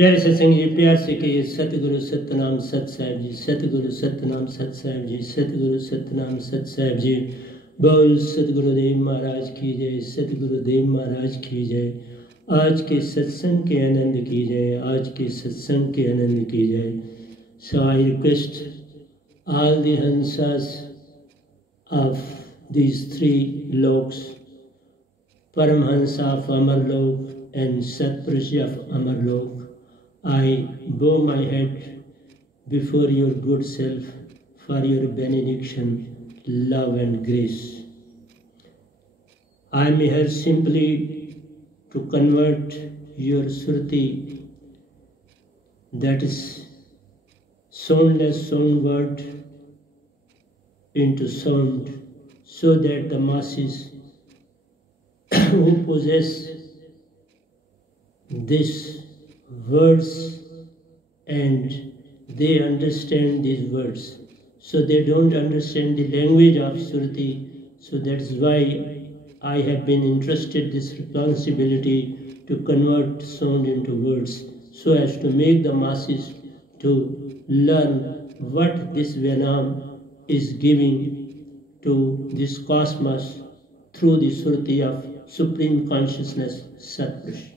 प्यारे सत्संग जी, प्यार से कहिए सतगुरु सतनाम सत साहिब जी, सतगुरु सतनाम सत साहिब जी, सतगुरु सतनाम सत साहिब जी। बोल सतगुरुदेव महाराज की जय, सतगुरुदेव महाराज की जय। आज के सत्संग के आनंद की जय, आज के सत्संग के आनंद की जय। So I request all the Hansas of these three loks, Paramhansa of Amarlok and Satpurush of Amarlok, I bow my head before your good self for your benediction, love and grace. I am here simply to convert your SURTI, that is soundless sound word, into sound, so that the masses who possess this words and they understand these words, so they don't understand the language of SURTI. So that's why I have been entrusted this responsibility to convert sound into words, so as to make the masses to learn what this NAAM is giving to this cosmos through the SURTI of Supreme Consciousness Satpurush.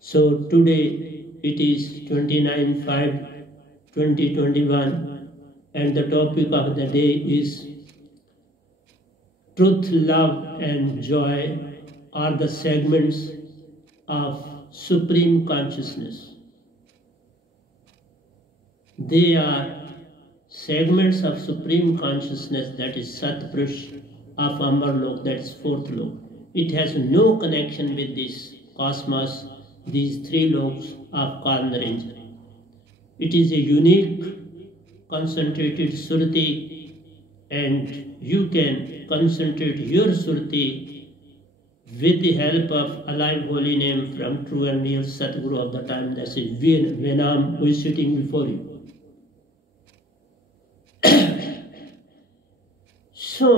So today it is 29/5/2021 and the topic of the day is truth, love and joy are the segments of Supreme Consciousness. They are segments of Supreme Consciousness, that is Satpurush of Amarlok, that is fourth lok. It has no connection with this cosmos, these three loks of Karnaranja. It is a unique concentrated SURTI, and you can concentrate your SURTI with the help of alive holy name from true and real Satguru of the time, that is NAAM, who is sitting before you. So,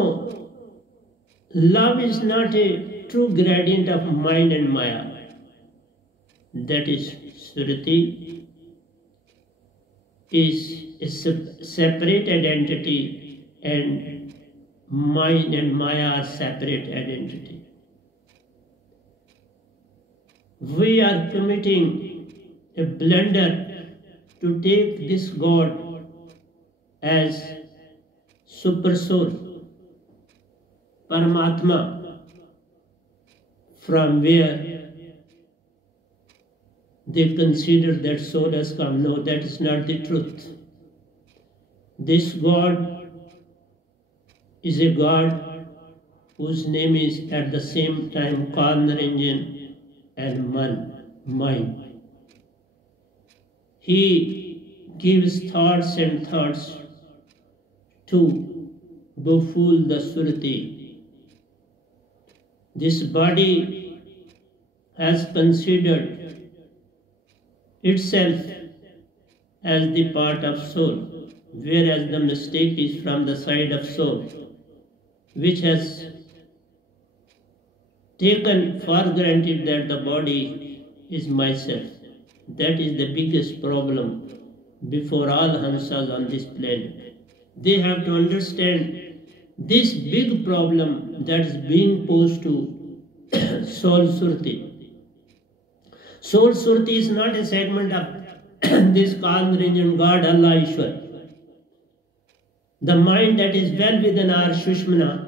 love is not a true gradient of mind and Maya. That is, SURTI is a separate identity, and mind and Maya are separate identity. We are committing a blunder to take this God as Super Soul, Paramatma, from where they consider that soul has come. No, that is not the truth. This God is a God whose name is at the same time Karnaranjan and mind. He gives thoughts and thoughts to befool the SURTI. This body has considered itself as the part of soul, whereas the mistake is from the side of soul, which has taken for granted that the body is myself. That is the biggest problem before all Hansas on this planet. They have to understand this big problem that is being posed to Soul SURTI. Soul SURTI is not a segment of this Karnaranjan God, Allah Ishwar. The mind that is well within our Shushmana,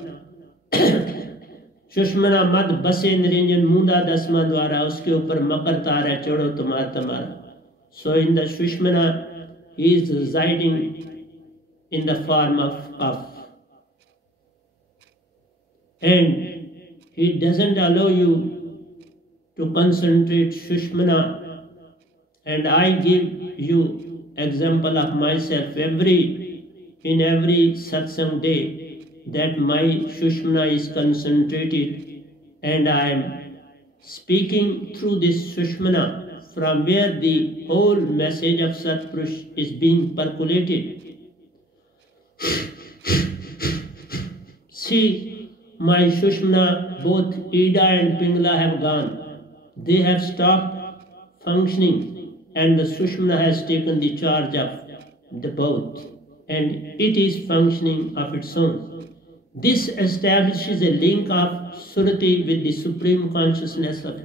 Shushmana Mad Base Niranjan Munda Dasma Dwara, uske upar Makar Tara Chodo Tumar Tamara. So in the Shushmana, he is residing in the form of Kaf. And he doesn't allow you to concentrate Shushmana, and I give you example of myself in every satsang day, that my Shushmana is concentrated and I am speaking through this Shushmana, from where the whole message of Satpurush is being percolated. See, my Shushmana, both Ida and Pingala have gone. They have stopped functioning and the Sushmana has taken the charge of the both, and it is functioning of its own. This establishes a link of SURTI with the supreme consciousness of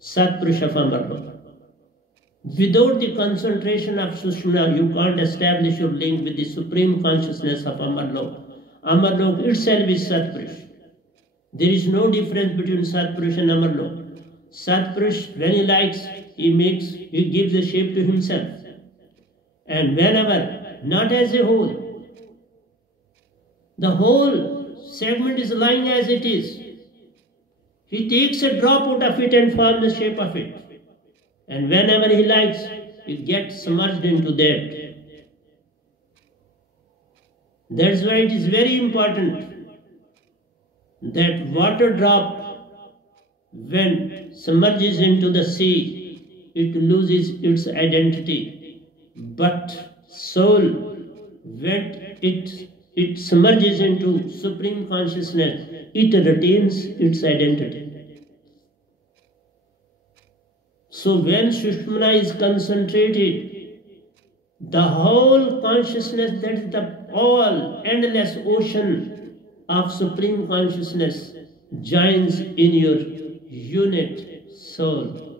Satpurusha Amarlok. Without the concentration of Sushmana, you can't establish your link with the supreme consciousness of Amarlok. Amarlok itself is Satpurush. There is no difference between Satpurush and Amarlok. Satpurush, when he likes, he gives a shape to himself. And whenever, not as a whole, the whole segment is lying as it is. He takes a drop out of it and forms the shape of it. And whenever he likes, he gets submerged into that. That's why it is very important that water drop, when submerges into the sea, it loses its identity. But soul, when it submerges into supreme consciousness, it retains its identity. So when Sushmana is concentrated, the whole consciousness, that is the all endless ocean of supreme consciousness, joins in your unit soul.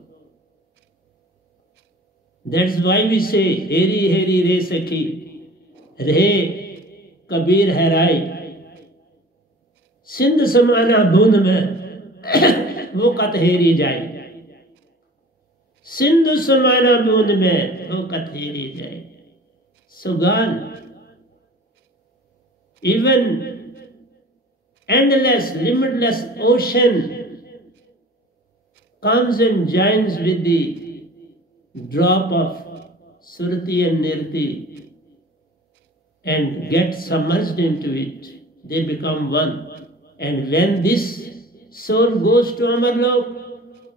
That's why we say, Heri Heri Re Sakhi, Re Kabir Herai, Sindh Samana Bund Mein, Wo Kat Heri Jai. Sindhu Samana Bund Mein, Wo Kat Heri Jai. So gone. Even endless, limitless ocean comes and joins with the drop of Surti and Nirti and gets submerged into it. They become one. And when this soul goes to Amarlok,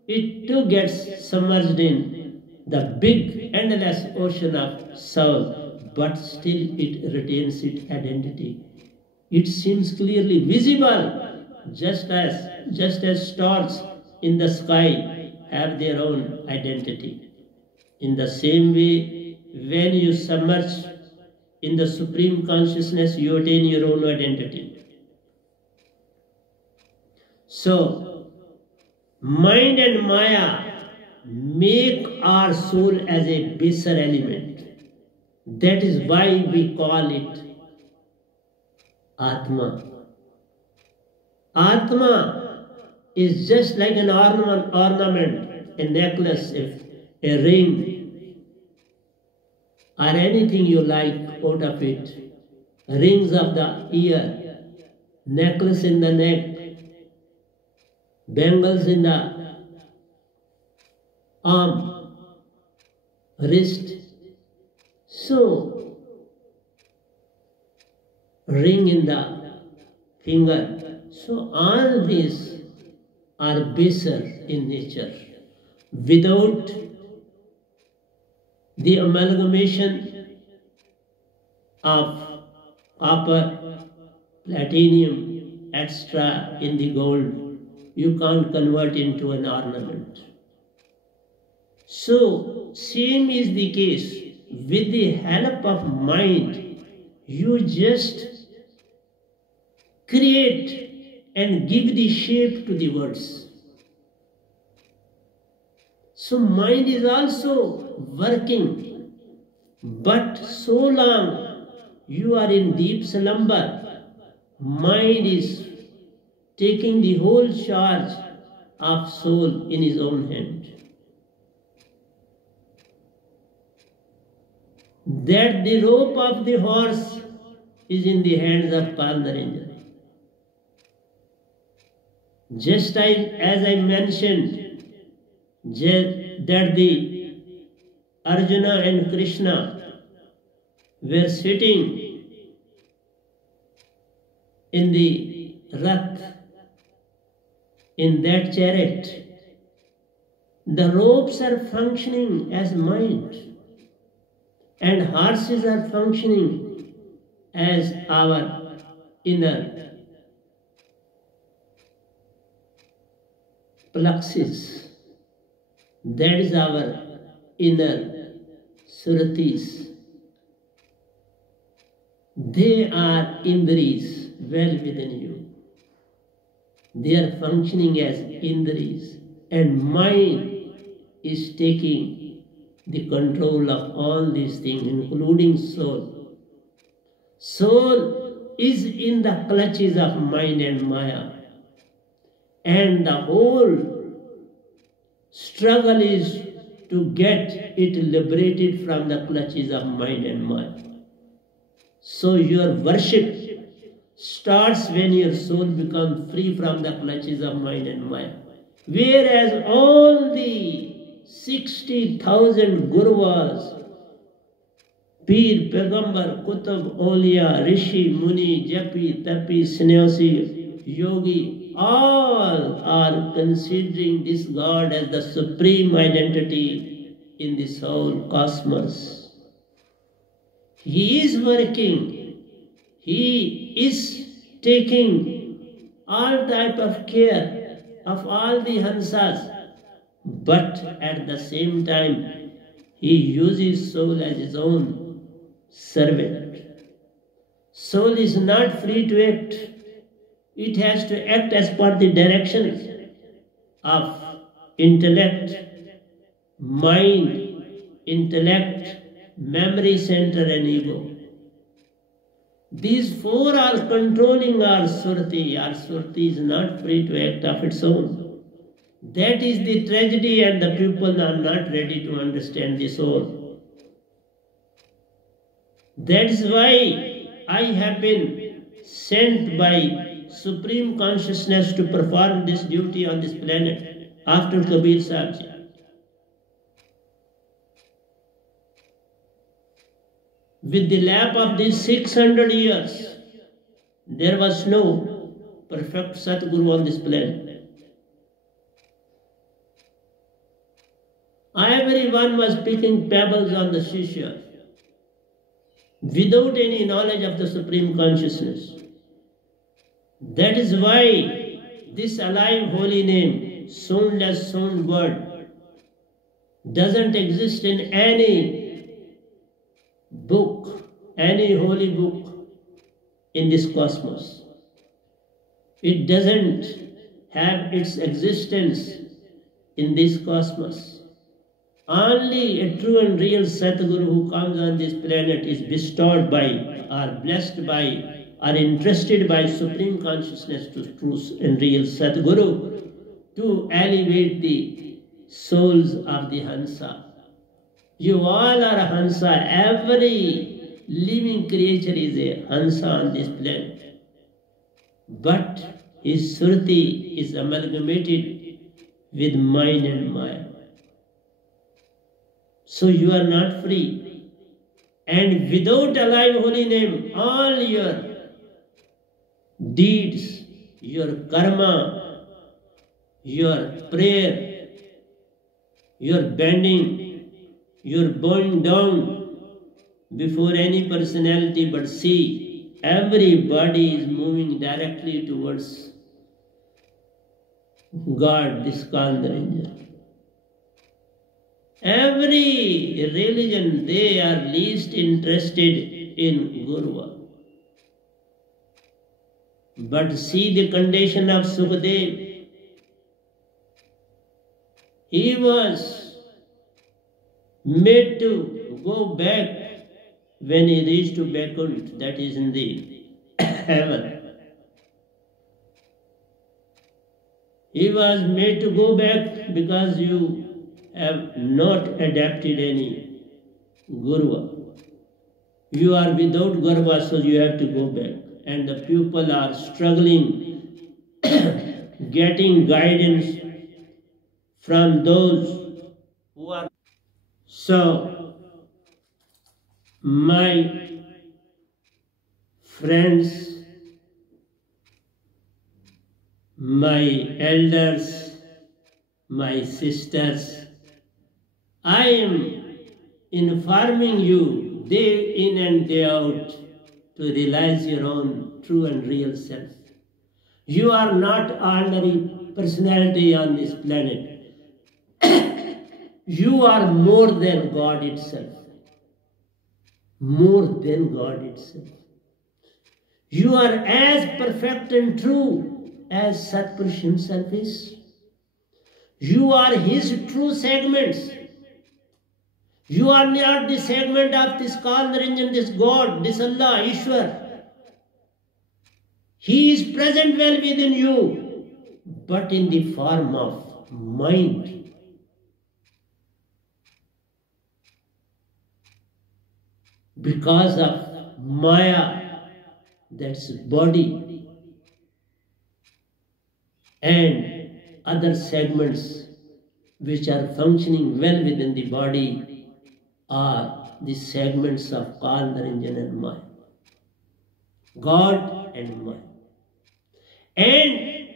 it too gets submerged in the big endless ocean of soul, but still it retains its identity. It seems clearly visible, just as stars in the sky have their own identity. In the same way, when you submerge in the supreme consciousness, you attain your own identity. So, mind and Maya make our soul as a baser element. That is why we call it Atma. Atma is just like an ornament, a necklace, a ring, or anything you like out of it. Rings of the ear, necklace in the neck, bangles in the arm, wrist. So, ring in the finger. So all these are baser in nature. Without the amalgamation of copper, platinum, extra in the gold, you can't convert into an ornament. So, same is the case. With the help of mind, you just create and give the shape to the words. So mind is also working, but so long you are in deep slumber, mind is taking the whole charge of soul in his own hand. That the rope of the horse is in the hands of Pandarinja. Just as I mentioned, that the Arjuna and Krishna were sitting in the rath, in that chariot, the ropes are functioning as mind, and horses are functioning as our inner plexus. That is our inner SURTIs, they are indris well within you. They are functioning as indris, and mind is taking the control of all these things, including soul. Soul is in the clutches of mind and Maya, and the whole struggle is to get it liberated from the clutches of mind and Maya. So your worship starts when your soul becomes free from the clutches of mind and Maya. Whereas all the 60,000 Guruvas, Peer, Pegambar, Kutub, Auliya, Rishi, Muni, Japi, Tapi, Sannyasi, Yogi, all are considering this God as the supreme identity in this whole cosmos. He is working, he is taking all type of care of all the Hansas, but at the same time he uses soul as his own servant. Soul is not free to act. It has to act as per the directions of intellect, mind, intellect, memory center and ego. These four are controlling our SURTI. Our SURTI is not free to act of its own. That is the tragedy, and the people are not ready to understand the soul. That is why I have been sent by Supreme Consciousness to perform this duty on this planet after Kabir Sahib Ji. With the lapse of these 600 years, there was no perfect Satguru on this planet. Everyone was picking pebbles on the seashore without any knowledge of the Supreme Consciousness. That is why this alive holy name, soundless sound word, doesn't exist in any book, any holy book in this cosmos. It doesn't have its existence in this cosmos. Only a true and real Satguru who comes on this planet is bestowed by, or blessed by, or interested by Supreme Consciousness to true and real Satguru to elevate the souls of the Hansa. You all are a Hansa. Every living creature is a Hansa on this planet. But his SURTI is amalgamated with mind and Maya. So you are not free. And without alive holy name, all your deeds, your karma, your prayer, your bending, your bowing down before any personality, but see, everybody is moving directly towards God, this Kandaranger. Every religion, they are least interested in Guru. But see the condition of Sukhdev. He was made to go back when he reached to Vaikuntha, that is in the heaven. He was made to go back because you have not adapted any Guru. You are without Guru, so you have to go back. And the people are struggling, getting guidance from those who are. So, my friends, my elders, my sisters, I am informing you day in and day out to realize your own true and real self. You are not ordinary personality on this planet. You are more than God itself. more than God itself. You are as perfect and true as Satpurush himself is. You are his true segments. You are not the segment of this Kal Niranjan, this God, this Allah, Ishwar. He is present well within you, but in the form of mind. Because of Maya, that's body, and other segments which are functioning well within the body are the segments of Kal Niranjan and Maya. God and Maya. And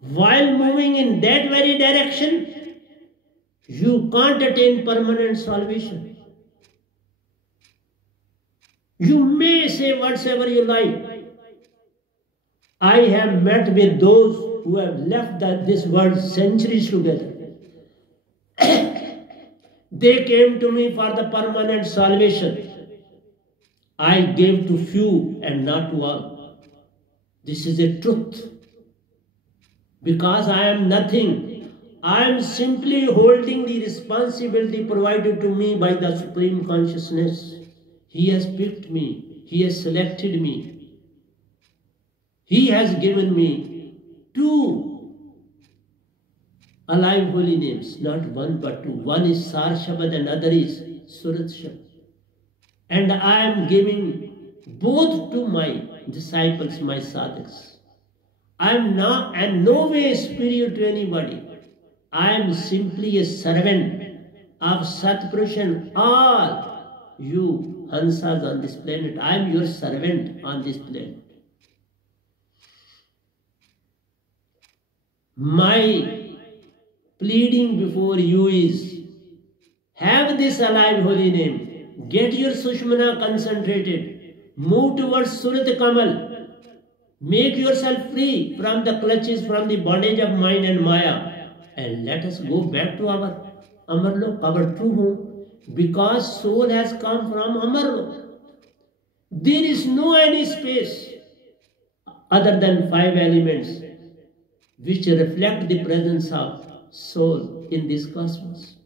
while moving in that very direction, you can't attain permanent salvation. You may say whatever you like. I have met with those who have left this world centuries together. They came to me for the permanent salvation. I gave to few and not to all. This is a truth. Because I am nothing. I am simply holding the responsibility provided to me by the Supreme Consciousness. He has picked me. He has selected me. He has given me 2 alive holy names, not 1 but 2. One is Sar Shabad and other is Surat Shabad. And I am giving both to my disciples, my sadhaks. I am no way superior to anybody. I am simply a servant of Satpurush and all you Hansas on this planet. I am your servant on this planet. My pleading before you is, have this alive holy name. Get your Sushmana concentrated. Move towards Surat Kamal. Make yourself free from the clutches, from the bondage of mind and Maya. And let us go back to our Amarlok, our true home. Because soul has come from Amarlok. There is no any space other than 5 elements which reflect the presence of soul in this cosmos.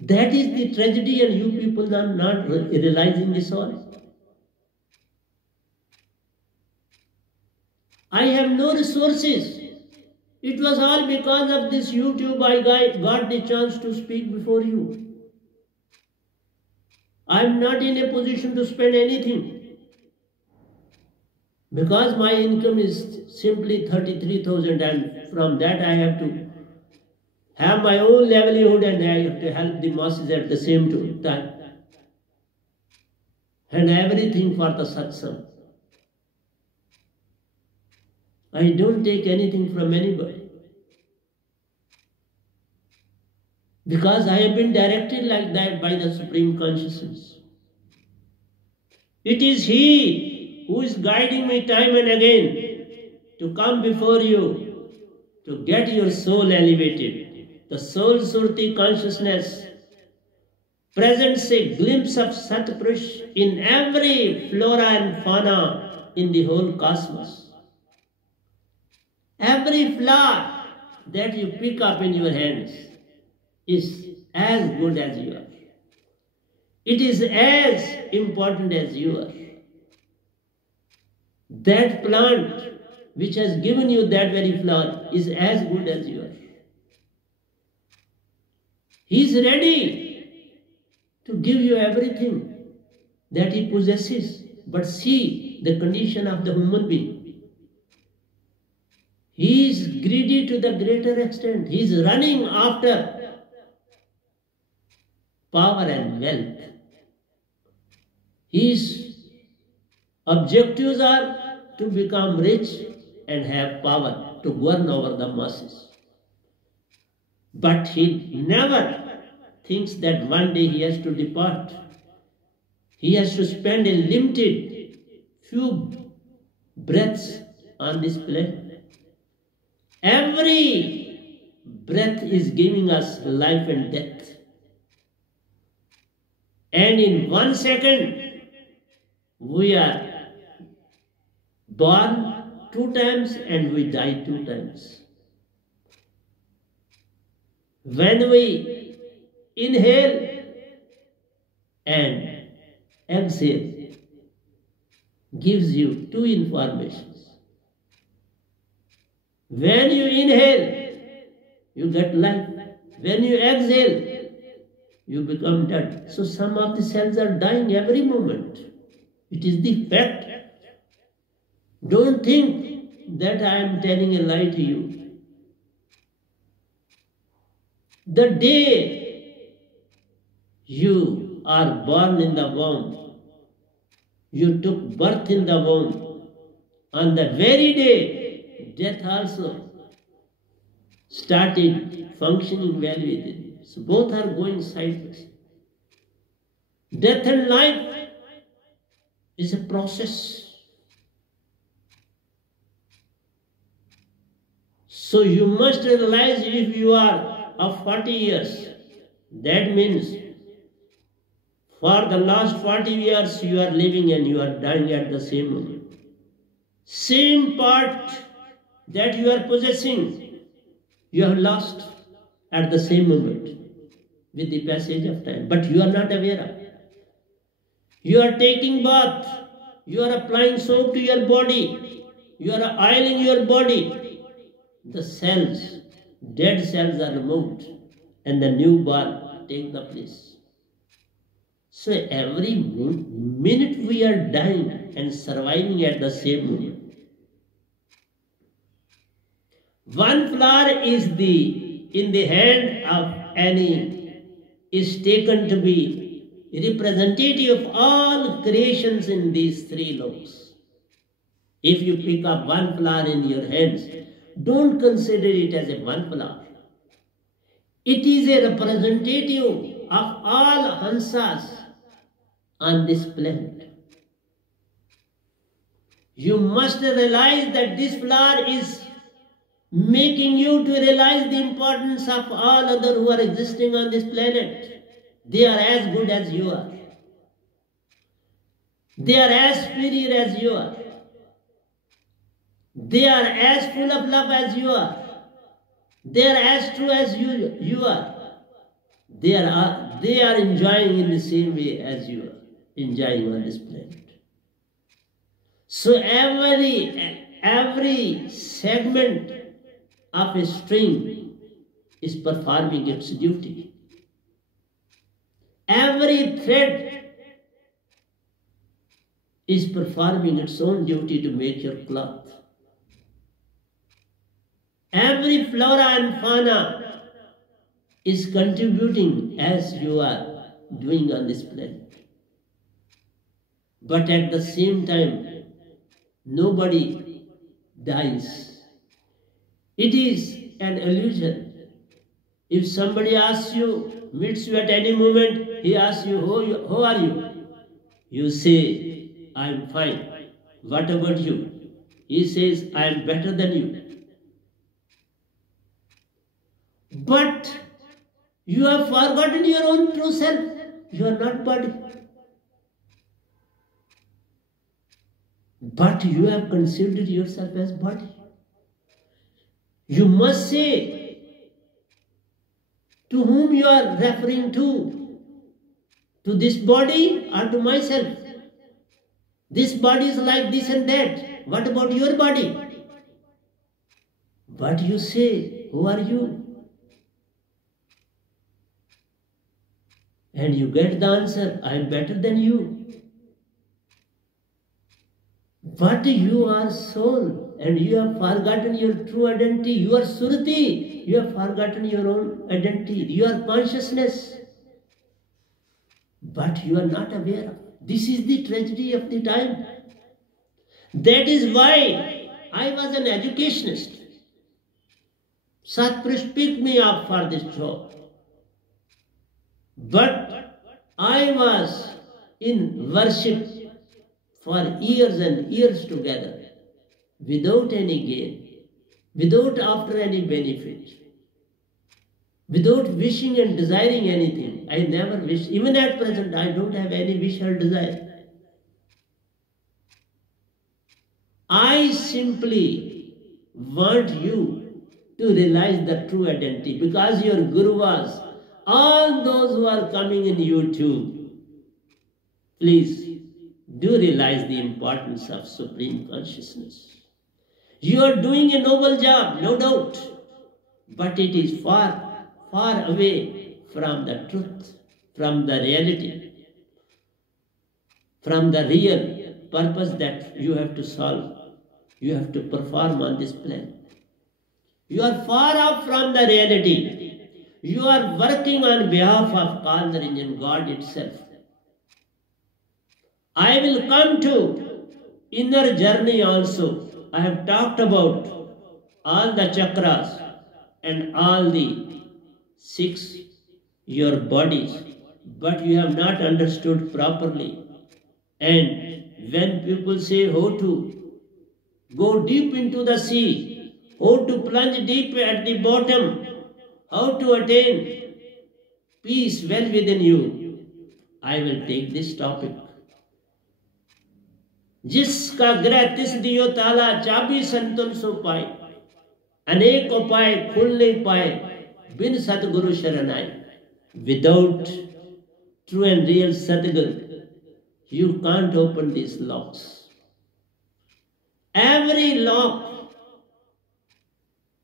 That is the tragedy, and you people are not realizing this all. I have no resources. It was all because of this YouTube I got the chance to speak before you. I am not in a position to spend anything. Because my income is simply 33,000, and from that I have to have my own livelihood and I have to help the masses at the same time. And everything for the satsang. I don't take anything from anybody. Because I have been directed like that by the Supreme Consciousness. It is He who is guiding me time and again to come before you, to get your soul elevated. The soul SURTI consciousness presents a glimpse of Satpurush in every flora and fauna in the whole cosmos. Every flower that you pick up in your hands is as good as you are. It is as important as you are. That plant which has given you that very flower is as good as you are. He is ready to give you everything that he possesses. But see the condition of the human being. He is greedy to the greater extent. He is running after power and wealth. His objectives are to become rich and have power to govern over the masses. But he never thinks that one day he has to depart. He has to spend a limited few breaths on this planet. Every breath is giving us life and death. And in 1 second, we are born 2 times and we die 2 times. When we inhale and exhale, gives you two informations. When you inhale, you get life. When you exhale, you become dead. So some of the cells are dying every moment. It is the fact. Don't think that I am telling a lie to you. The day you are born in the womb, you took birth in the womb, on the very day, death also started functioning well within you. So both are going sideways. Death and life is a process. So you must realize if you are of 40 years, that means for the last 40 years you are living and you are dying at the same moment. Same part that you are possessing, you have lost at the same moment with the passage of time. But you are not aware of. You are taking bath, you are applying soap to your body, you are oiling your body. The cells, dead cells are removed and the new born take the place. So every minute we are dying and surviving at the same moment. One flower is in the hand of any is taken to be representative of all creations in these three laws. If you pick up one flower in your hands, don't consider it as a one flower. It is a representative of all Hansas on this planet. You must realize that this flower is making you to realize the importance of all others who are existing on this planet. They are as good as you are. They are as superior as you are. They are as full of love as you are. They are as true as you are. They are enjoying in the same way as you are enjoying on this planet. So every segment of a string is performing its duty. Every thread is performing its own duty to make your cloth. Every flora and fauna is contributing as you are doing on this planet. But at the same time, nobody dies. It is an illusion. If somebody asks you, meets you at any moment, he asks you, how are you? You say, I am fine. What about you? He says, I am better than you. But you have forgotten your own true self. You are not body. But you have considered yourself as body. You must say to whom you are referring to this body or to myself. This body is like this and that. What about your body? But you say, who are you? And you get the answer, I am better than you. But you are soul and you have forgotten your true identity. You are SURTI. You have forgotten your own identity. You are consciousness. But you are not aware of. This is the tragedy of the time. That is why I was an educationist. Satpurish picked me up for this job. But I was in worship for years and years together, without any gain, without after any benefit, without wishing and desiring anything. I never wish. Even at present, I don't have any wish or desire. I simply want you to realize the true identity, because your Guru was, all those who are coming in YouTube, please do realize the importance of Supreme Consciousness. You are doing a noble job, no doubt, but it is far, far away from the truth, from the reality, from the real purpose that you have to solve, you have to perform on this planet. You are far off from the reality. You are working on behalf of Kaldarinjan, God itself. I will come to inner journey also. I have talked about all the chakras and all the 6 your bodies, but you have not understood properly. And when people say how to go deep into the sea, how to plunge deep at the bottom, how to attain peace well within you, I will take this topic. जिसका ग्रह तिस दियो ताला, चाबी संतन सो पाए, अनेक उपाय खुल नहीं पाए, बिन सतगुरु शरण आए. Without true and real Sadguru, you can't open these locks. Every lock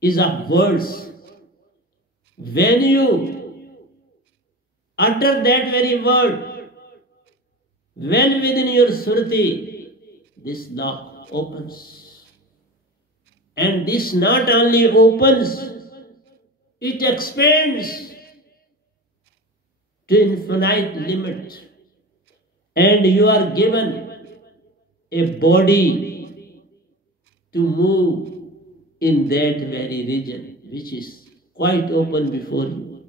is of words. When you utter that very word, well within your SURTI, this lock opens. And this not only opens, it expands to infinite limit. And you are given a body to move in that very region, which is quite open before you.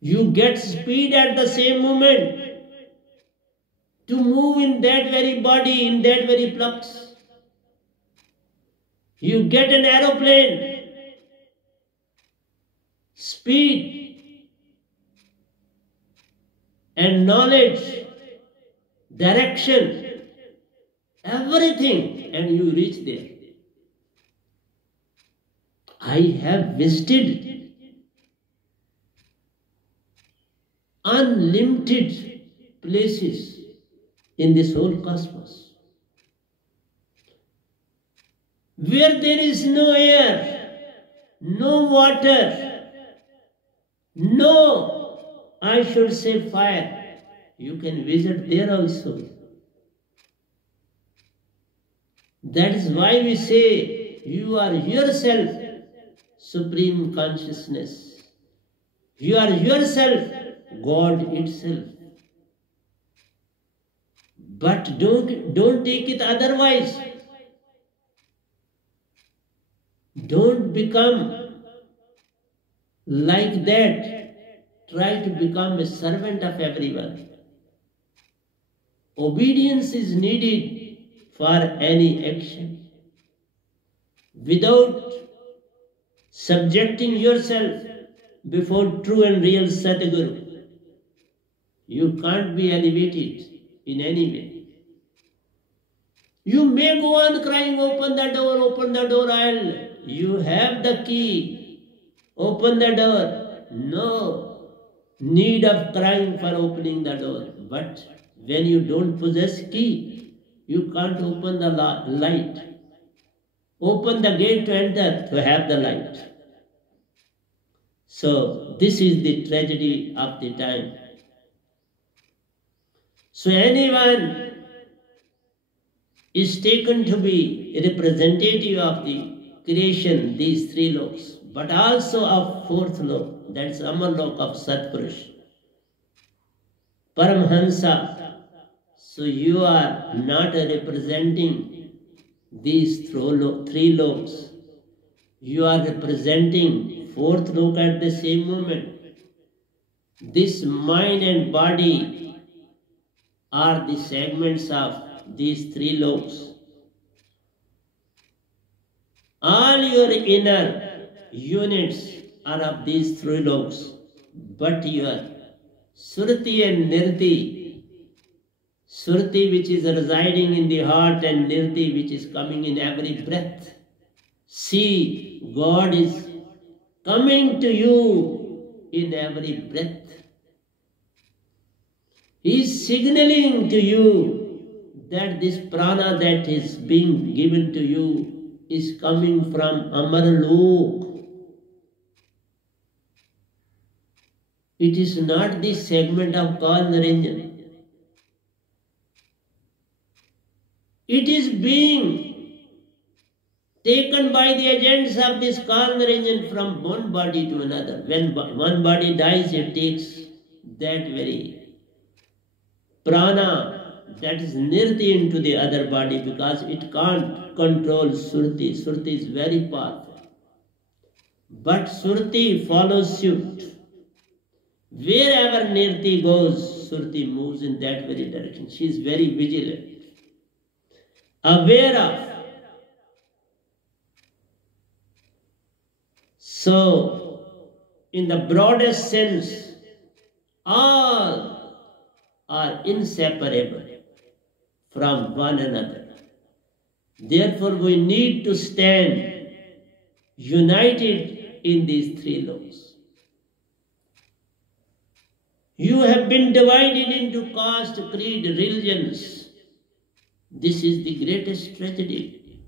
You get speed at the same moment to move in that very body, in that very flux. You get an aeroplane, speed and knowledge, direction, everything, and you reach there. I have visited unlimited places in this whole cosmos, where there is no air, no water, no, I should say, fire. You can visit there also. That is why we say you are yourself Supreme Consciousness. You are yourself God itself. But don't take it otherwise. Don't become like that. Try to become a servant of everyone. Obedience is needed for any action. Without subjecting yourself before true and real Sadguru, you can't be elevated in any way. You may go on crying, open the door, you have the key, open the door. No need of crying for opening the door. But when you don't possess key, you can't open the light. Open the gate to enter, to have the light. So this is the tragedy of the time. So anyone is taken to be a representative of the creation, these 3 loks, but also of 4th lok, that's Amar lok of Satpurush, Paramhansa. So you are not representing these 3 loks. You are representing 4th lok at the same moment. This mind and body are the segments of these 3 loks. All your inner units are of these 3 loks, but your SURTI and NIRTI, SURTI which is residing in the heart and NIRTI which is coming in every breath. See, God is coming to you in every breath. He is signaling to you that this prana that is being given to you is coming from Amarlok. It is not the segment of Karnaranjan. It is being taken by the agents of this Karnaranjan from one body to another. When one body dies, it takes that very prana that is nirti into the other body because it can't control SURTI. SURTI is very powerful. But SURTI follows suit. Wherever nirti goes, SURTI moves in that very direction. She is very vigilant, aware of. So, in the broadest sense, all are inseparable from one another. Therefore, we need to stand united in these three laws. You have been divided into caste, creed, religions. This is the greatest tragedy.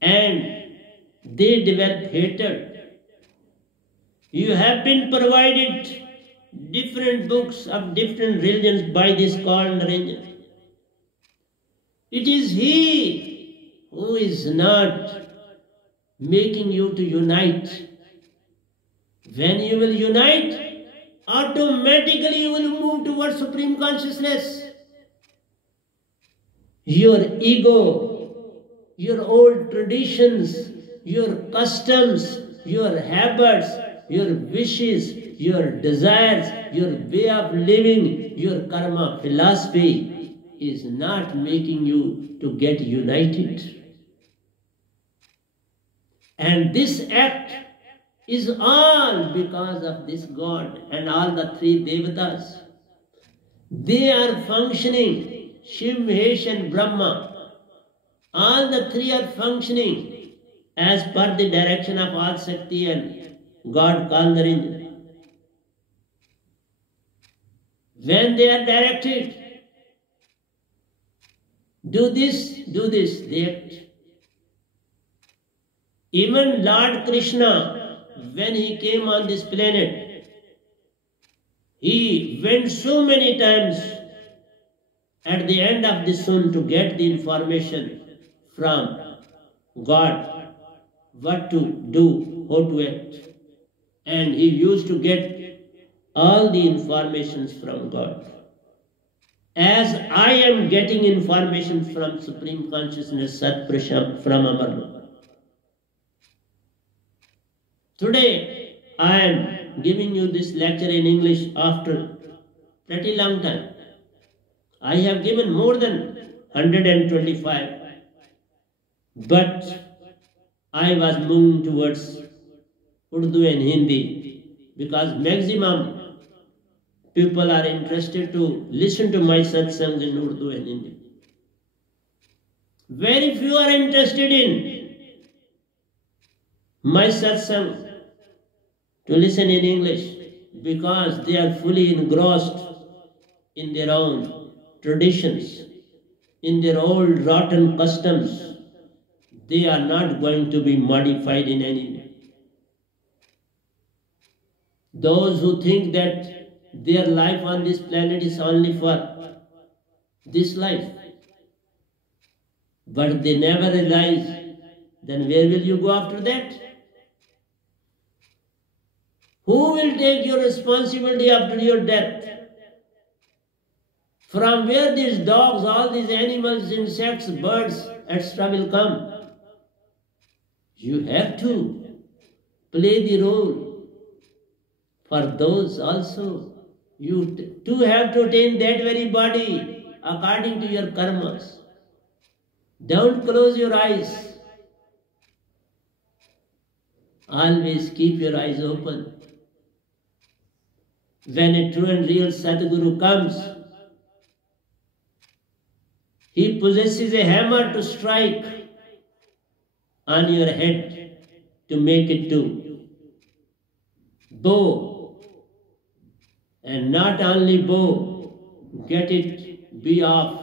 And they develop hatred. You have been provided different books of different religions by this Karnaranjan. It is he who is not making you to unite. When you will unite, automatically you will move towards Supreme Consciousness. Your ego, your old traditions, your customs, your habits, your wishes, your desires, your way of living, your karma philosophy is not making you to get united. And this act is all because of this God and all the three devatas. They are functioning, Shiv, Mahesh and Brahma. All the three are functioning as per the direction of Adi Shakti and God Karnaranjan. When they are directed, do this, they act. Even Lord Krishna, when he came on this planet, he went so many times at the end of the sun to get the information from God, what to do, how to act. And he used to get all the informations from God. As I am getting information from Supreme Consciousness, Sat Prasham, from Amarlok. Today, I am giving you this lecture in English after pretty long time. I have given more than 125, but I was moving towards Urdu and Hindi because maximum people are interested to listen to my satsangs in Urdu and Hindi. Very few are interested in my satsang to listen in English because they are fully engrossed in their own traditions, in their old rotten customs. They are not going to be modified in any way. Those who think that their life on this planet is only for this life, but they never realize, then where will you go after that? Who will take your responsibility after your death? From where these dogs, all these animals, insects, birds, etc. will come? You have to play the role for those also. You too have to attain that very body according to your karmas. Don't close your eyes. Always keep your eyes open. when a true and real Sadguru comes, he possesses a hammer to strike on your head to make it to bow, and not only bow, get it be off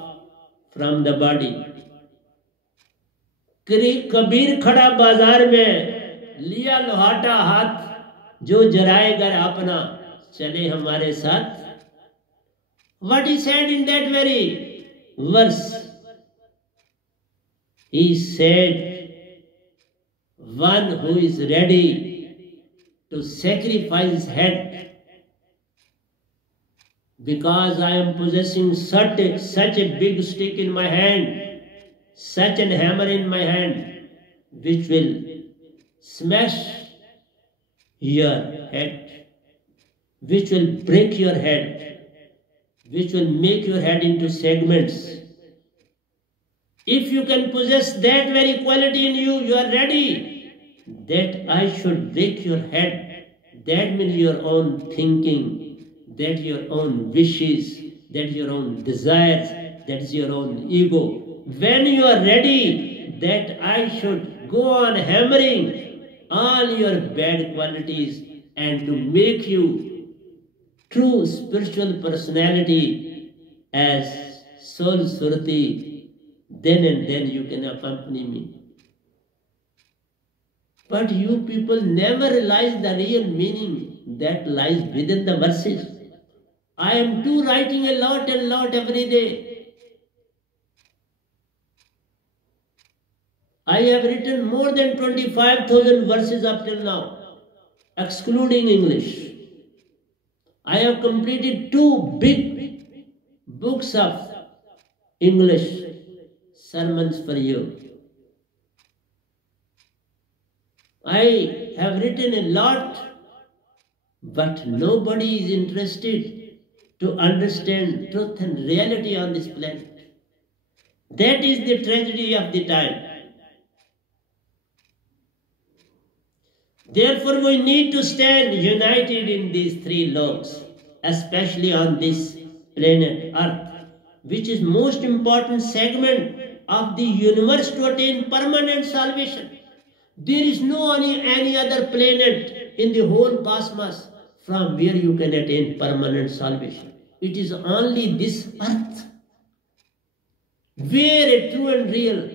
from the body. Kabir खड़ा बाजार में, लिया लोहाटा हाथ, जो जराएगा अपना चले हमारे साथ. What he said in that very verse? He said, one who is ready to sacrifice his head because I am possessing such a big stick in my hand, such a hammer in my hand, which will smash your head, which will break your head, which will make your head into segments. If you can possess that very quality in you, you are ready that I should break your head. That means your own thinking, that your own wishes, that your own desires, that is your own ego. When you are ready that I should go on hammering all your bad qualities and to make you true spiritual personality as soul surti, then and then you can accompany me. But you people never realize the real meaning that lies within the verses. I am too writing a lot every day. I have written more than 25,000 verses up till now, excluding English. I have completed 2 big books of English sermons for you. I have written a lot, but nobody is interested to understand truth and reality on this planet. That is the tragedy of the time. Therefore, we need to stand united in these 3 loks, especially on this planet Earth, which is most important segment of the universe to attain permanent salvation. There is no any other planet in the whole cosmos from where you can attain permanent salvation. It is only this Earth where a true and real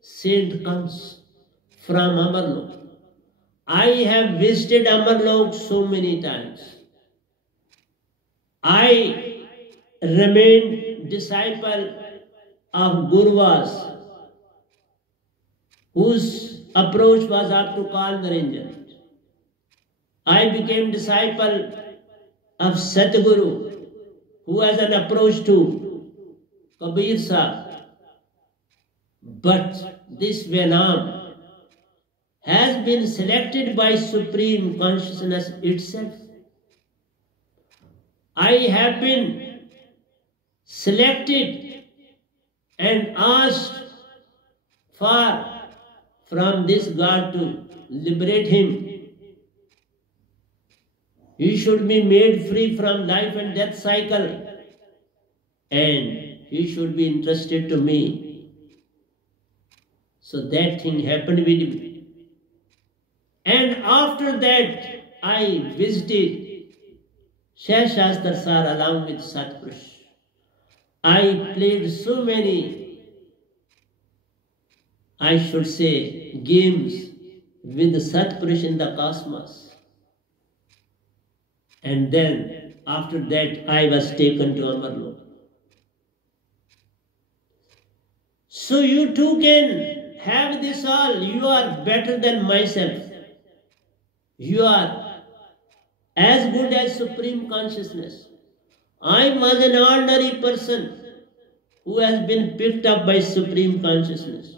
saint comes from Amarlok. I have visited Amarlok so many times. I remained disciple of Guruvas, whose approach was up to call Narendra. I became disciple of Satguru, who has an approach to Kabir Sahib. But this NAAM has been selected by Supreme Consciousness itself. I have been selected and asked from this God to liberate him. He should be made free from life and death cycle, and he should be entrusted to me. So that thing happened with me. And after that, I visited Shashastra Sar along with Satpurush. I played so many, I should say, games with Satpurush in the cosmos. And then, after that, I was taken to Amarlok. So you too can have this all. You are better than myself. You are as good as Supreme Consciousness. I was an ordinary person who has been picked up by Supreme Consciousness.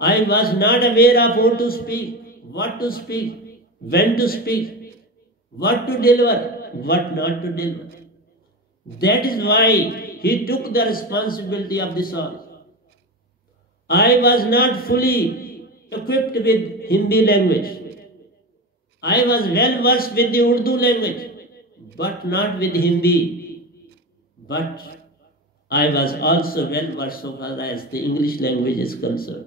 I was not aware of how to speak, what to speak, when to speak, what to deliver, what not to deliver. That is why he took the responsibility of this all. I was not fully equipped with Hindi language. I was well versed with the Urdu language, but not with Hindi. But I was also well versed so far as the English language is concerned.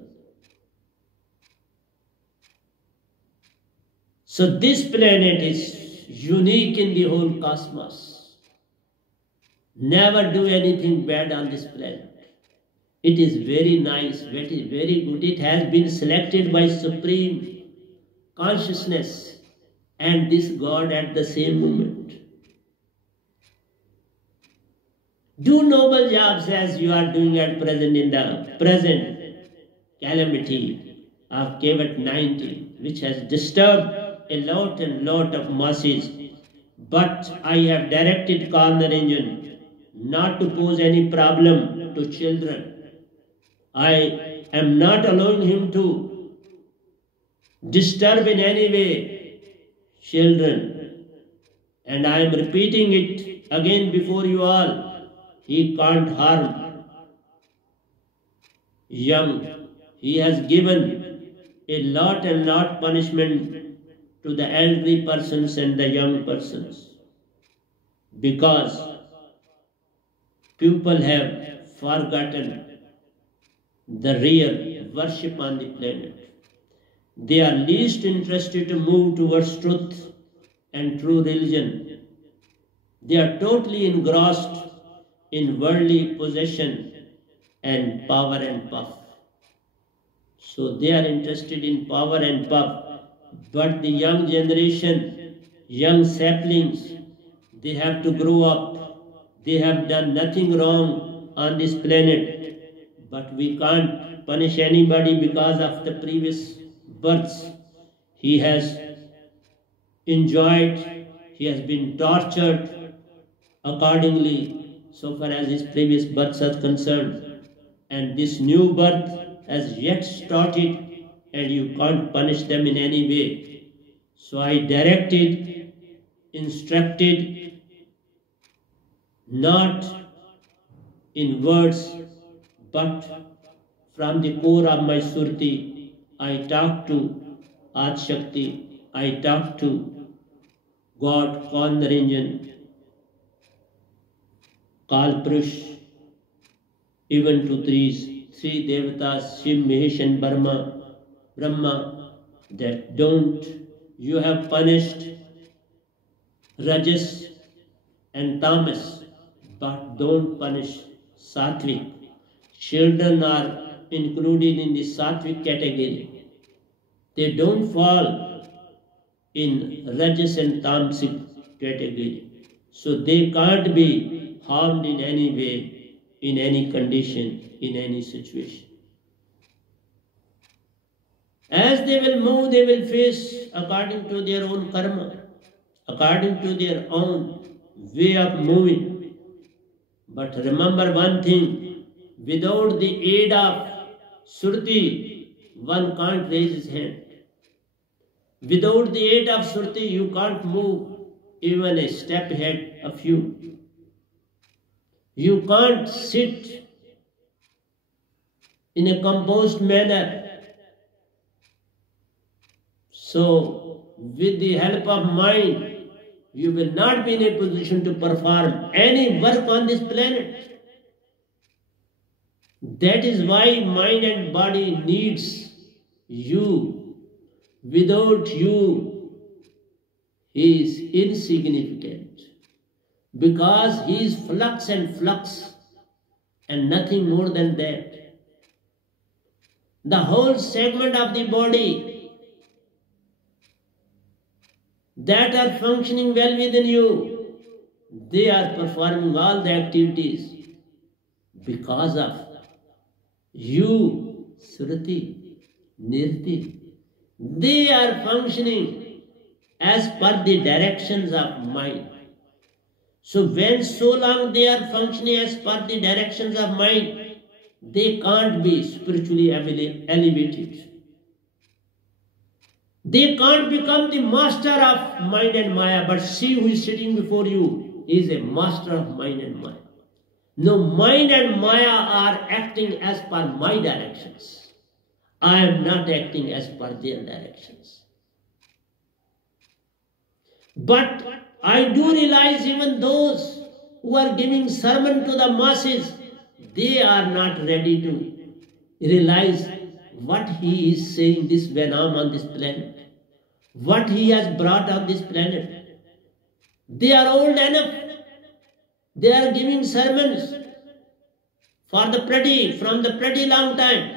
So this planet is unique in the whole cosmos. Never do anything bad on this planet. It is very nice, very good. It has been selected by Supreme Consciousness and this God at the same moment. Do noble jobs as you are doing at present in the present calamity of COVID-19, which has disturbed a lot of masses. But I have directed Corner Engine not to pose any problem to children. I am not allowing him to disturb in any way children. And I am repeating it again before you all. He can't harm young. He has given a lot punishment to the elderly persons and the young persons, because people have forgotten the real worship on the planet. They are least interested to move towards truth and true religion. They are totally engrossed in worldly possession and power and puff. So they are interested in power and puff. But the young generation, young saplings, they have to grow up. They have done nothing wrong on this planet. But we can't punish anybody because of the previous births. He has enjoyed, he has been tortured accordingly so far as his previous births are concerned. And this new birth has yet started, and you can't punish them in any way. So I directed, instructed, not in words, but from the core of my SURTI, I talk to Adi Shakti, I talk to God, Corner Engine, Kalpurush, even to three Devatas, Shiv, Mahesh and Brahma, that don't, you have punished Rajas and Tamas, but don't punish Sattvic. Children are included in the Sattvic category. They don't fall in Rajas and Tamasic category. So they can't be harmed in any way, in any condition, in any situation. As they will move, they will face according to their own karma, according to their own way of moving. But remember one thing, without the aid of SURTI, one can't raise his hand. Without the aid of SURTI, you can't move even a step ahead of you. You can't sit in a composed manner. So, with the help of mind, you will not be in a position to perform any work on this planet. That is why mind and body needs you. Without you, he is insignificant, because he is flux and nothing more than that. The whole segment of the body that are functioning well within you, they are performing all the activities because of you, SURTI, Nirti. They are functioning as per the directions of mind. So when so long they are functioning as per the directions of mind, they can't be spiritually elevated. They can't become the master of mind and Maya, but see who is sitting before you is a master of mind and Maya. No, mind and Maya are acting as per my directions. I am not acting as per their directions. But I do realize even those who are giving sermon to the masses, they are not ready to realize what he is saying, this venom on this planet, what he has brought on this planet. They are old enough. They are giving sermons from the pretty long time.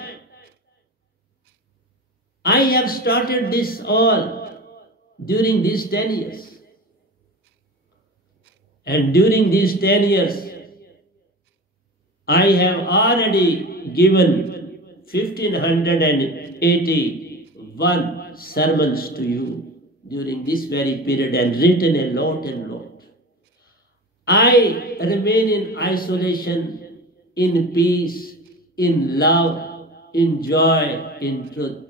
I have started this all during these 10 years. And during these 10 years, I have already given 1581 sermons to you during this very period and written a lot and lot. I remain in isolation, in peace, in love, in joy, in truth.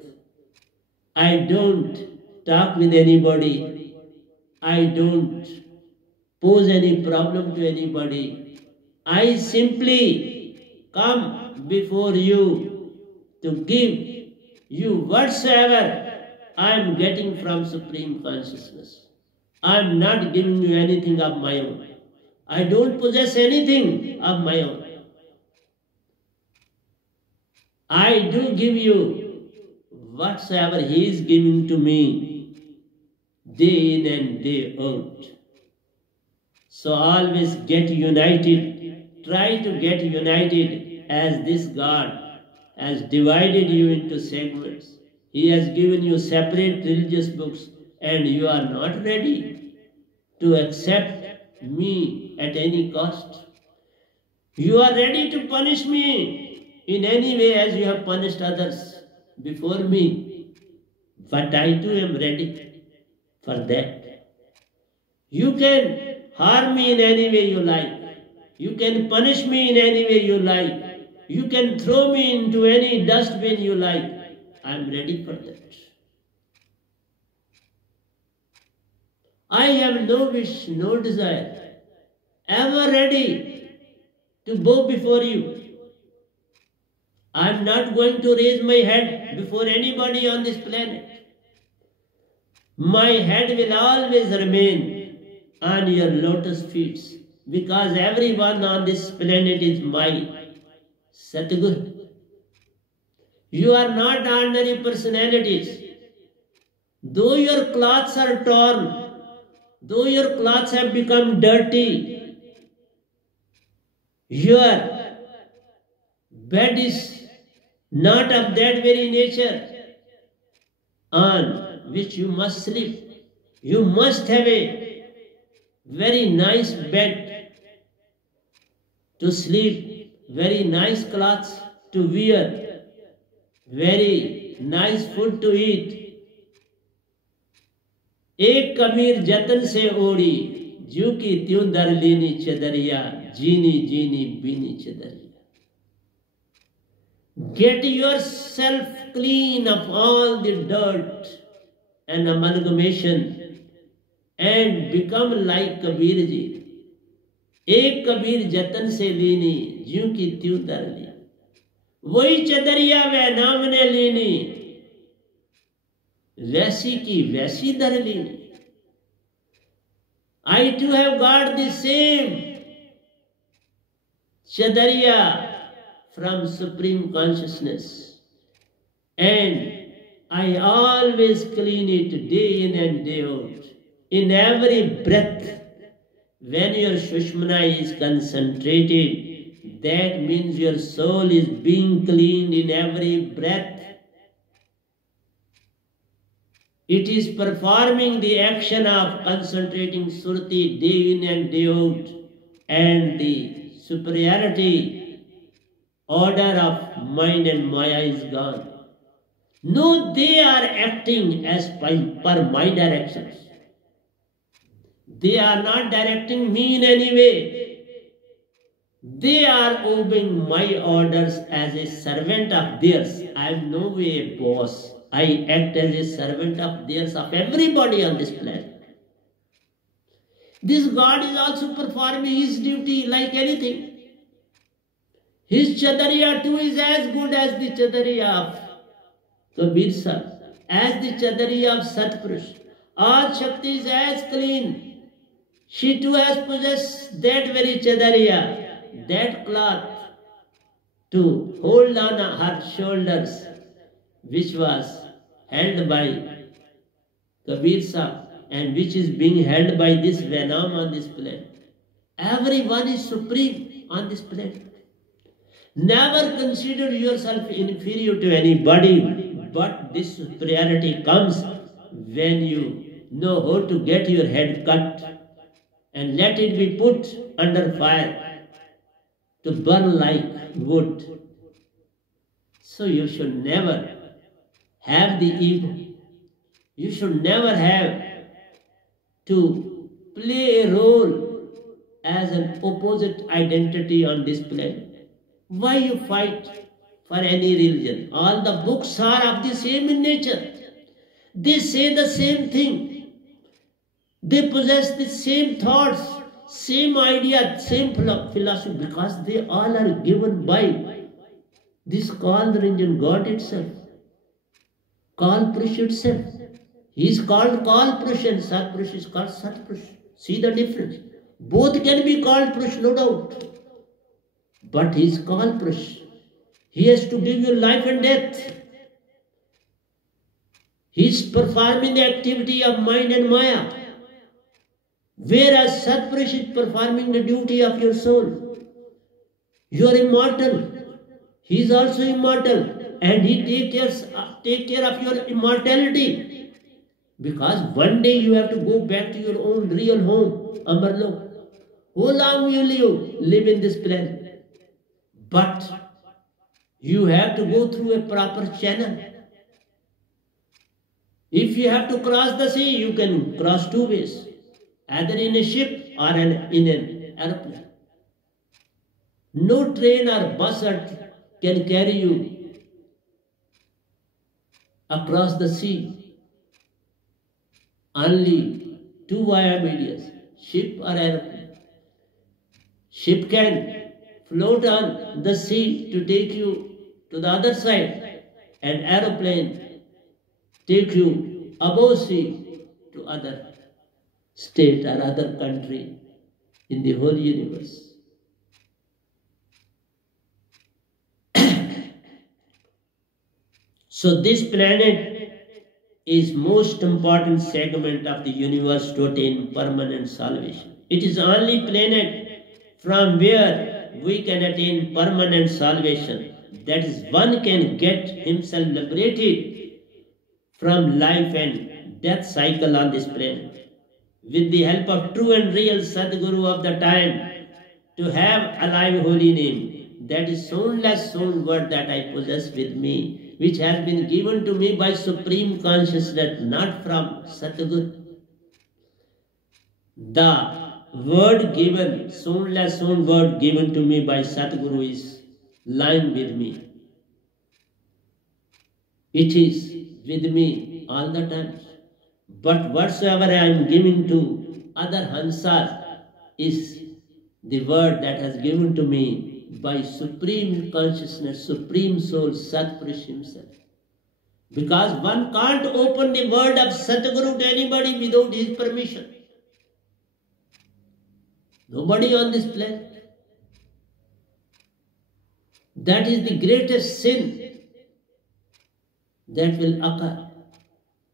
I don't talk with anybody. I don't pose any problem to anybody. I simply come before you to give you whatsoever I am getting from Supreme Consciousness. I am not giving you anything of my own. I don't possess anything of my own. I do give you whatsoever He is giving to me day in and day out. So always get united. Try to get united as this God has divided you into segments. He has given you separate religious books and you are not ready to accept me at any cost. You are ready to punish me in any way as you have punished others before me. But I too am ready for that. You can harm me in any way you like. You can punish me in any way you like. You can throw me into any dustbin you like. I am ready for that. I have no wish, no desire, ever ready to bow before you. I am not going to raise my head before anybody on this planet. My head will always remain on your lotus feet, because everyone on this planet is my Satguru. You are not ordinary personalities. Though your clothes are torn, though your clothes have become dirty, your bed is not of that very nature on which you must sleep. You must have a very nice bed to sleep, very nice clothes to wear, very nice food to eat. एक कबीर जतन से ओढ़ी, जू की त्यों दर लीनी चदरिया, जीनी जीनी बीनी चदरिया. Get yourself clean of all the dirt and amalgamation and become like Kabir ji. एक कबीर जतन से लीनी, ज्यों की त्यों दर ली. वही चदरिया वह नाम ने लीनी, वैसी की वैसी दर लीनी. I too have got the same chadariya from Supreme Consciousness, and I always clean it day in and day out. In every breath, when your Sushmana is concentrated, that means your soul is being cleaned in every breath. It is performing the action of concentrating SURTI day in and day out, and the superiority order of mind and Maya is gone. No, they are acting as per my directions. They are not directing me in any way. They are obeying my orders as a servant of theirs. I am no way a boss. I act as a servant of theirs, of everybody on this planet. This God is also performing His duty like anything. His chadariya too is as good as the chadariya of Kabir Sahib, as the chadariya of Satpurush. All Shakti is as clean She too has possessed that very chadariya, that cloth, to hold on her shoulders, which was held by Kabir Sahib and which is being held by this Venom on this planet. Everyone is supreme on this planet. Never consider yourself inferior to anybody, but this superiority comes when you know how to get your head cut and let it be put under fire to burn like wood. So you should never have the ego. You should never have to play a role as an opposite identity on this planet. Why you fight for any religion? All the books are of the same in nature. They say the same thing. They possess the same thoughts, same idea, same philosophy, because they all are given by this called religion, God itself, Kal Purush itself. He is called Kal Purush and Sat Purush is called Sat Purush. See the difference. Both can be called Purush, no doubt. But he is Kal Purush. He has to give you life and death. He is performing the activity of mind and Maya. Whereas Sat Purush is performing the duty of your soul. You are immortal. He is also immortal. And he take care of your immortality. Because one day you have to go back to your own real home, Amarlok. How long will you live in this planet? But you have to go through a proper channel. If you have to cross the sea, you can cross two ways. Either in a ship or in an airplane. No train or bus can carry you across the sea. Only two via medias, ship or airplane. Ship can float on the sea to take you to the other side, and aeroplane take you above sea to other state or other country in the whole universe. So this planet is most important segment of the universe to attain permanent salvation. It is only planet from where we can attain permanent salvation. That is, one can get himself liberated from life and death cycle on this planet with the help of true and real Sadguru of the time, to have alive holy name. That is soundless sound word that I possess with me, which has been given to me by Supreme Consciousness, not from Satguru. The word given, soundless sound word given to me by Satguru is lying with me. It is with me all the time. But whatsoever I am giving to other Hansas is the word that has given to me by Supreme Consciousness, Supreme Soul, Sat Purush himself. Because one can't open the word of Satguru to anybody without his permission. Nobody on this planet. That is the greatest sin that will occur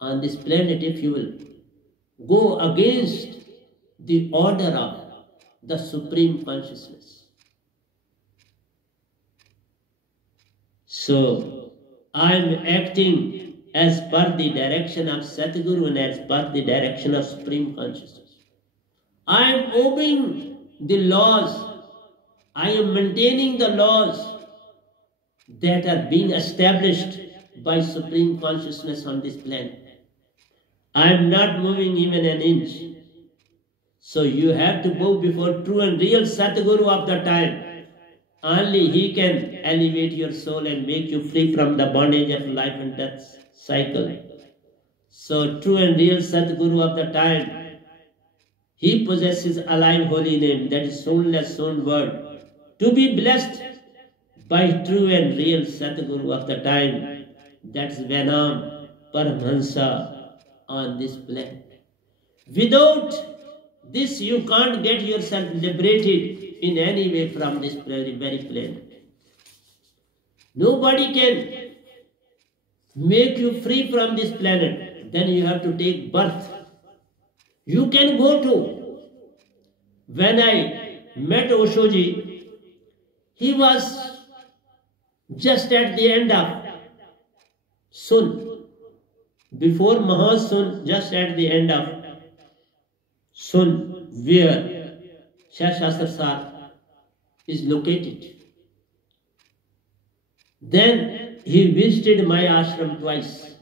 on this planet if you will go against the order of the Supreme Consciousness. So, I am acting as per the direction of Satguru and as per the direction of Supreme Consciousness. I am obeying the laws. I am maintaining the laws that are being established by Supreme Consciousness on this planet. I am not moving even an inch. So you have to go before true and real Satguru of the time. Only he can elevate your soul and make you free from the bondage of life and death cycle. So true and real Satguru of the time, he possesses alive holy name, that is soundless sound word, to be blessed by true and real Satguru of the time, that's Venom Paramahansa on this planet. Without This you can't get yourself liberated in any way from this very planet. Nobody can make you free from this planet. Then you have to take birth. You can go to. When I met Oshoji, he was just at the end of Sun. Before Mahasun, just at the end of Sun, where Shastra is located. Then he visited my ashram twice.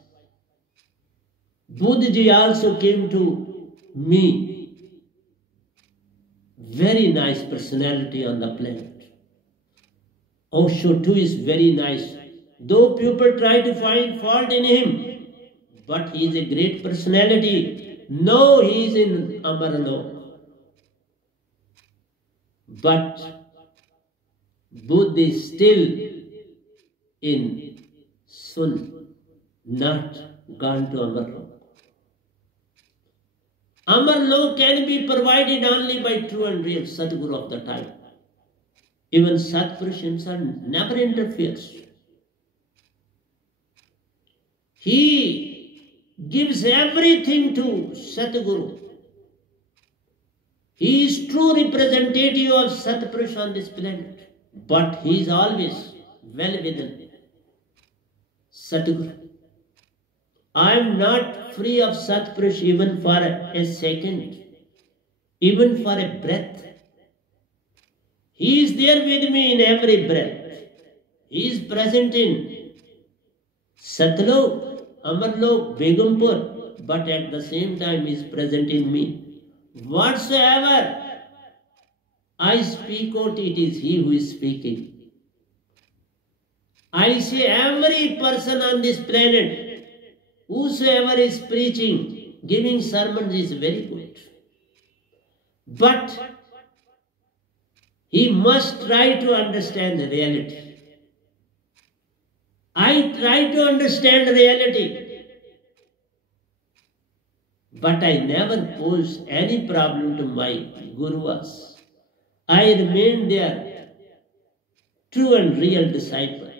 Buddhaji also came to me. Very nice personality on the planet. Osho too is very nice. Though people try to find fault in him, but he is a great personality. No, he is in Amarlok. But Buddha is still in Sun, not gone to Amarlok. Amarlok can be provided only by true and real Sadguru of the time. Even Satpurush himself never interferes. He gives everything to Satguru. He is true representative of Satpurush on this planet, but he is always well within Satguru. I am not free of Satpurush even for a second, even for a breath. He is there with me in every breath. He is present in Satlok, Amarlok, Begumpur, but at the same time he is present in me. Whatsoever I speak out, it is he who is speaking. I say every person on this planet, whosoever is preaching, giving sermons is very good. But he must try to understand the reality. I try to understand reality, but I never posed any problem to my Gurus. I remained their true and real disciple.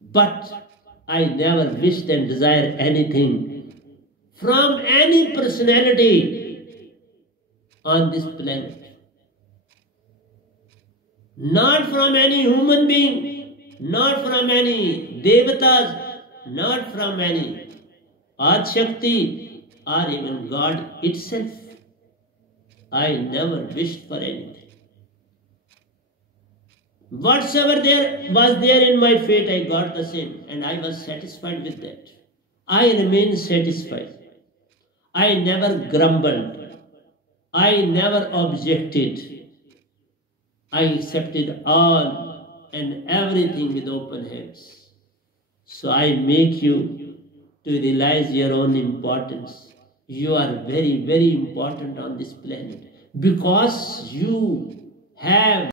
But I never wished and desired anything from any personality on this planet. Not from any human being, not from any devatas, not from any Adi Shakti or even God itself. I never wished for anything. Whatsoever there was there in my fate, I got the same, and I was satisfied with that. I remained satisfied. I never grumbled. I never objected. I accepted all and everything with open hands. So I make you to realize your own importance. You are very, very important on this planet because you have